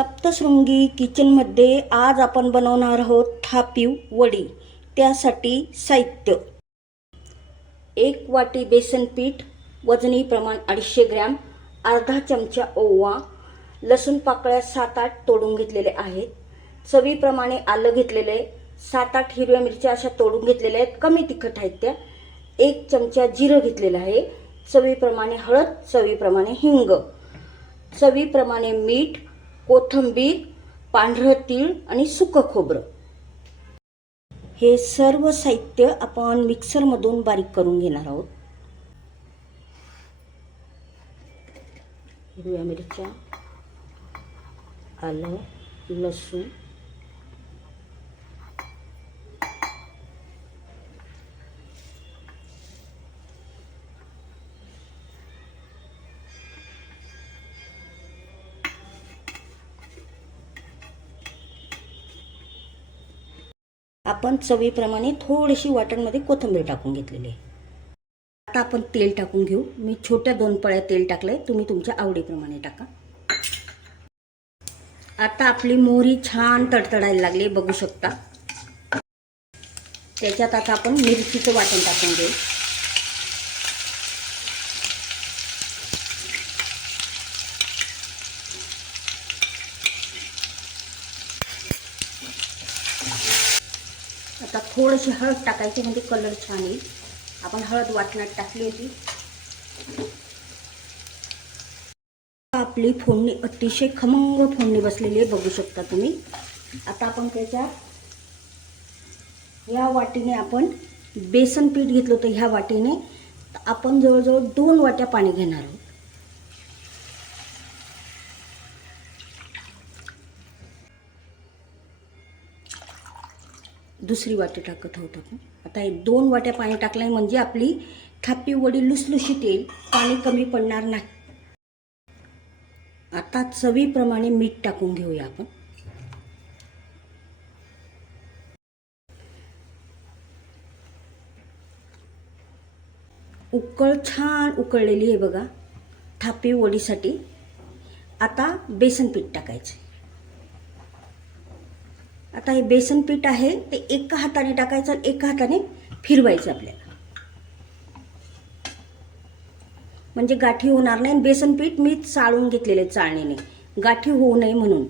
सप्तशृंगी किचनमध्ये आज आपण बनवणार आहोत थापीव वडी त्यासाठी साहित्य. एक वाटी बेसन पीठ वजनी प्रमाण अडीचशे ग्रॅम अर्धा चमचा ओवा लसूण पाकळ्या सात आठ तोडून घेतलेले आहेत. चवीप्रमाणे आलं घेतलेले सात आठ हिरव्या मिरच्या अशा तोडून घेतलेल्या आहेत. कमी तिखट आहेत त्या. एक चमचा जिरं घेतलेलं आहे. चवीप्रमाणे हळद चवीप्रमाणे हिंग. चवीप्रमाणे मीठ कोथिंबीर पांढरं तीळ आणि सुकं खोबरं. हे सर्व साहित्य आपण मिक्सरमधून बारीक करून घेणार आहोत. हिरव्या मिरच्या आलं लसूण आपण चवीप्रमाणे थोडीशी वाटणमध्ये कोथिंबीर टाकून घेतलेली आहे. आता आपण तेल टाकून घेऊ. मी छोट्या दोन पळ्या तेल टाकलंय. तुम्ही तुमच्या आवडीप्रमाणे टाका. आता आपली मोहरी छान तडतडायला लागली बघू शकता. त्याच्यात आता आपण मिरचीचं वाटण टाकून घेऊ आता थोडीशी हळद टाकायची म्हणजे कलर छान येईल. आपण हळद वाटण्यात टाकली होती. आपली फोडणी अतिशय खमंग फोडणी बसलेली आहे बघू शकता तुम्ही. आता आपण त्याच्या या वाटीने आपण बेसन पीठ घेतलं होतं ह्या वाटीने. आपण जवळजवळ दोन वाट्या पाणी घेणार आहोत. दुसरी वाटी टाकत आहोत आपण. आता हे दोन वाट्या पाणी टाकलं म्हणजे आपली थापी वडी लुसलुशीत येईल. पाणी कमी पडणार नाही. आता चवीप्रमाणे मीठ टाकून घेऊया आपण. उकळ छान उकळलेली आहे बघा. थापी वडीसाठी. आता बेसन पीठ टाकायचं. आता हे बेसन पीठ आहे ते एका हाताने टाकायचं आणि एका हाताने फिरवायचं आपल्याला. म्हणजे गाठी होणार नाही आणि बेसन पीठ मी चाळून घेतलेले चाळणीने. गाठी होऊ नये म्हणून.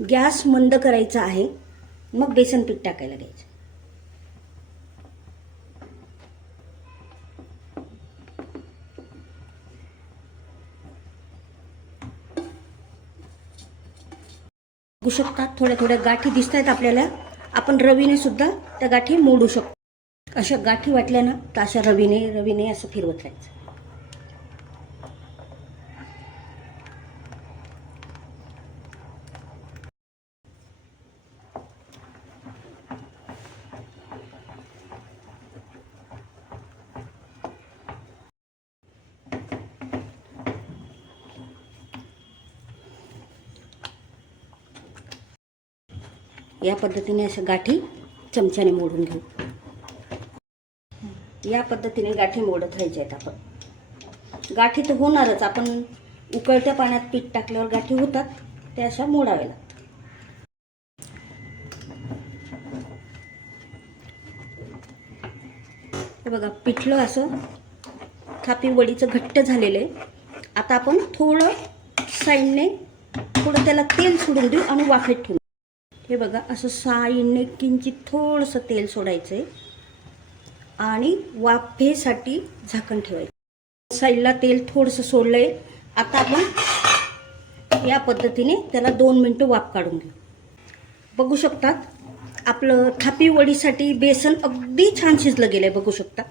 गॅस मंद करायचा आहे मग बेसन पीठ टाकायला घ्यायचं होऊ शकतात थोड्या थोड्या गाठी दिसत आहेत आपल्याला. आपण रवीने सुद्धा त्या गाठी मोडू शकतो. अशा गाठी वाटल्या ना तर अशा रवीने रवीने असं फिरवत राहायचं. या पद्धतीने अशा गाठी चमच्याने मोडून घेऊ. या पद्धतीने गाठी मोडत राहायच्या आहेत आपण. गाठी तर होणारच आपण उकळत्या पाण्यात पीठ टाकल्यावर गाठी होतात त्या अशा मोडाव्या लागतात. हे बघा पिठलं असं थापी वडीचं घट्ट झालेलं आहे. आता आपण थोडं साईडने थोडं त्याला तेल सोडून देऊ आणि वाफेत ठेवू. हे बघा असं साईडने किंचित थोडंसं तेल सोडायचं आहे आणि वाफेसाठी झाकण ठेवायचं. साईडला तेल थोडंसं सोडलं आहे आता आपण या पद्धतीने त्याला दोन मिनटं वाफ काढून घेऊ. बघू शकतात आपलं थापी वडीसाठी बेसन अगदी छान शिजलं गेलं आहे बघू शकता.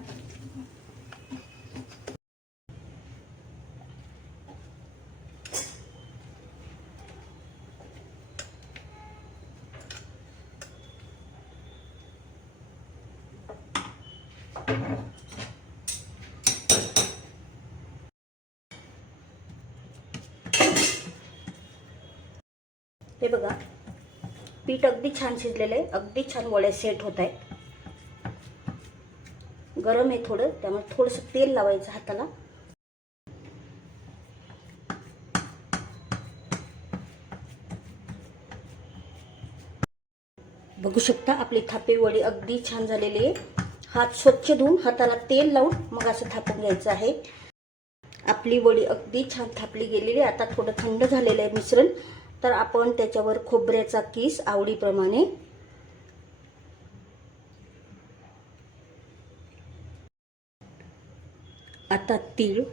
हे बघा. पीठ अगदी छान शिजलेलं आहे. अगदी छान वड्या सेट होत आहेत. गरम आहे थोडं. त्यामुळे थोडंसं तेल लावायचं हाताला. बघू शकता आपली थापे वडी अगदी छान झालेली आहे. हात स्वच्छ धुवून हाताला तेल लावून मग असं थापून घ्यायचं आहे. आपली वडी अगदी छान थापली गेलेली आहे. आता थोडं थंड झालेलं आहे मिश्रण. तर आपण त्याच्यावर खोबऱ्याचा किस आवडीप्रमाणे आता तीळ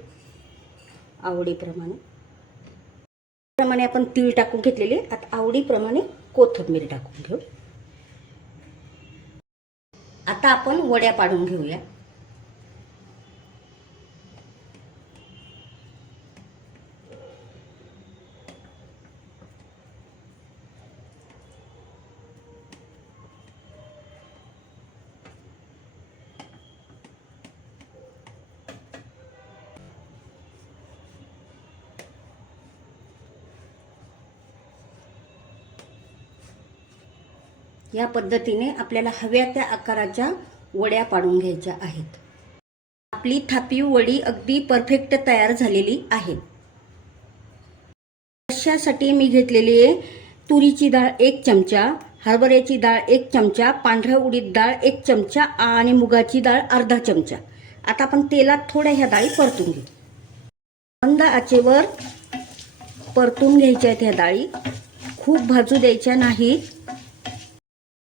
आवडीप्रमाणे. प्रमाणे आपण तीळ टाकून घेतलेले आता आवडीप्रमाणे कोथिंबीर टाकून घेऊ आता आपण वड्या पाडून घेऊया. या पद्धतीने आपल्याला हव्या त्या आकाराच्या वड्या पाडून घ्यायच्या आहेत. आपली थापी वडी अगदी परफेक्ट तयार झालेली आहे. अशासाठी मी घेतलेली आहे तुरीची डाळ एक चमचा हरभऱ्याची डाळ एक चमचा पांढऱ्या उडीद डाळ एक चमचा आणि मुगाची डाळ अर्धा चमचा. आता आपण तेलात थोड्या ह्या डाळी परतून घेऊ. मंद आचेवर परतून घ्यायच्या आहेत ह्या डाळी. खूप भाजू द्यायच्या नाहीत.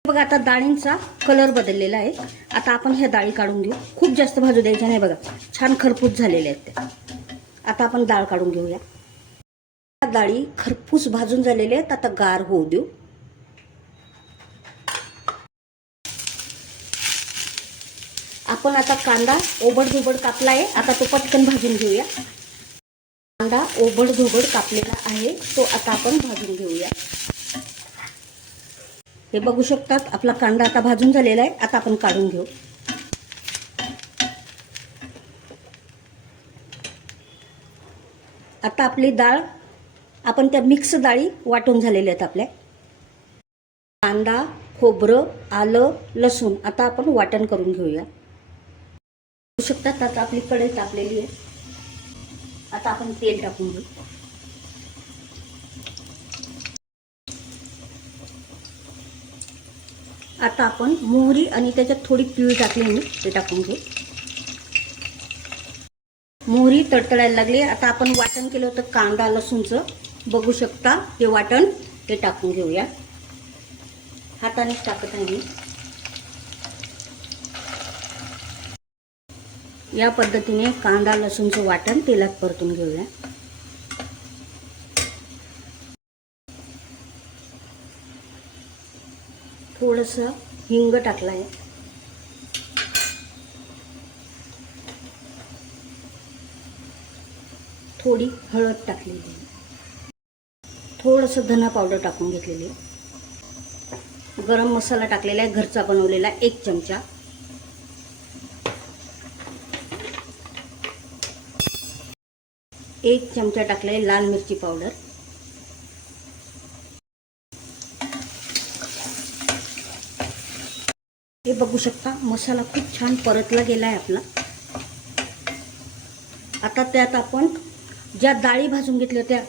बघा आता डाळींचा कलर बदललेला आहे. आता आपण ह्या डाळी काढून घेऊ. खूप जास्त भाजू द्यायच्या नाही बघा. छान खरपूस झालेल्या आहेत त्या आता आपण डाळ काढून घेऊया. डाळी खरपूस भाजून झालेल्या आहेत. आता गार होऊ देऊ. आपण आता कांदा ओबड धोबड कापला आहे. आता तो पटकन भाजून घेऊया. कांदा ओबड धोबड कापलेला आहे. तो आता आपण भाजून घेऊया. हे बघू शकतात आपला कांदा आता भाजून झालेला आहे. आता आपण काढून घेऊ. आता आपली डाळ आपण त्या मिक्स डाळी वाटून झालेल्या आहेत आपल्या. कांदा खोबरं आलं लसूण आता आपण वाटण करून घेऊया. बघू शकतात आता आपली कढई तापलेली आहे. आता आपण तेल टाकून घेऊ. आता आपण मोहरी आणि त्याच्यात थोडी पिळी टाकली मी ते टाकून घेऊ. मोहरी तडतडायला लागली. आता आपण वाटण केलं होतं कांदा लसूणचं. बघू शकता हे वाटण ते टाकून घेऊया. हातानेच टाकत आहे मी. या पद्धतीने कांदा लसूणचं वाटण तेलात परतून घेऊया. थोडंसं हिंग टाकलं आहे थोडी हळद टाकलेली. थोडंसं धना पावडर टाकून घेतलेली. आहे गरम मसाला टाकलेला आहे घरचा बनवलेला एक चमचा. एक चमचा टाकला आहे लाल मिरची पावडर. हे बघू शकता मसाला खूप छान परतला गेला आहे आपला. आता त्यात आपण ज्या डाळी भाजून घेतल्या त्या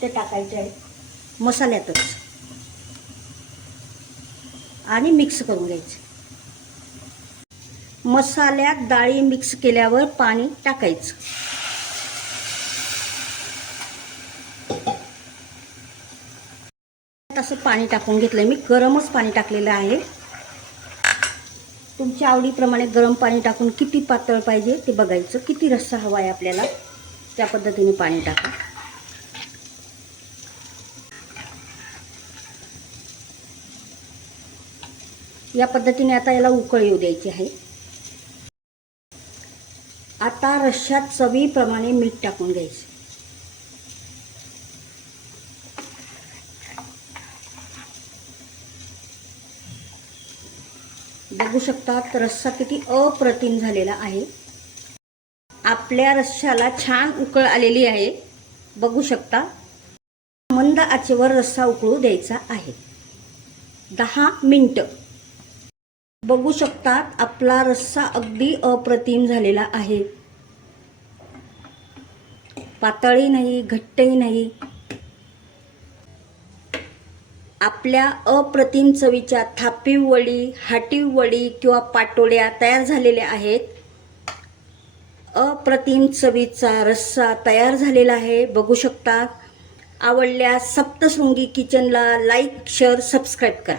त्या टाकायच्या आहेत. मसाल्यातच. आणि मिक्स करून घ्यायचं. मसाल्यात डाळी मिक्स केल्यावर पाणी टाकायचं. असं पाणी टाकून घेतलं मी. गरमच पाणी टाकलेलं आहे. तुमच्या आवडीप्रमाणे गरम पाणी टाकून किती पातळ पाहिजे ते बघायचं. किती रस्सा हवा आहे आपल्याला त्या पद्धतीने पाणी टाका. या पद्धतीने आता याला उकळ येऊ द्यायची आहे. आता रश्श्यात चवीप्रमाणे मीठ टाकून घ्यायचं. बघू शकता रस्सा किती अप्रतिम झालेला आहे. आपल्या रस्स्याला छान उकळ आलेली आहे. बघू शकता. मंद आचेवर रस्सा उकळू द्यायचा आहे. दहा मिनटं. बघू शकतात आपला रस्सा अगदी अप्रतिम झालेला आहे. पातळी नाही घट्टही नाही. आपल्या अप्रतिम चवीच्या थापीव वडी हाटीव वडी किंवा पाटोळ्या तयार झालेल्या आहेत. अप्रतिम चवीचा रस्सा तयार झालेला आहे. बघू शकता. आवडल्यास सप्तशृंगी किचनला लाईक शेअर सबस्क्राईब करा.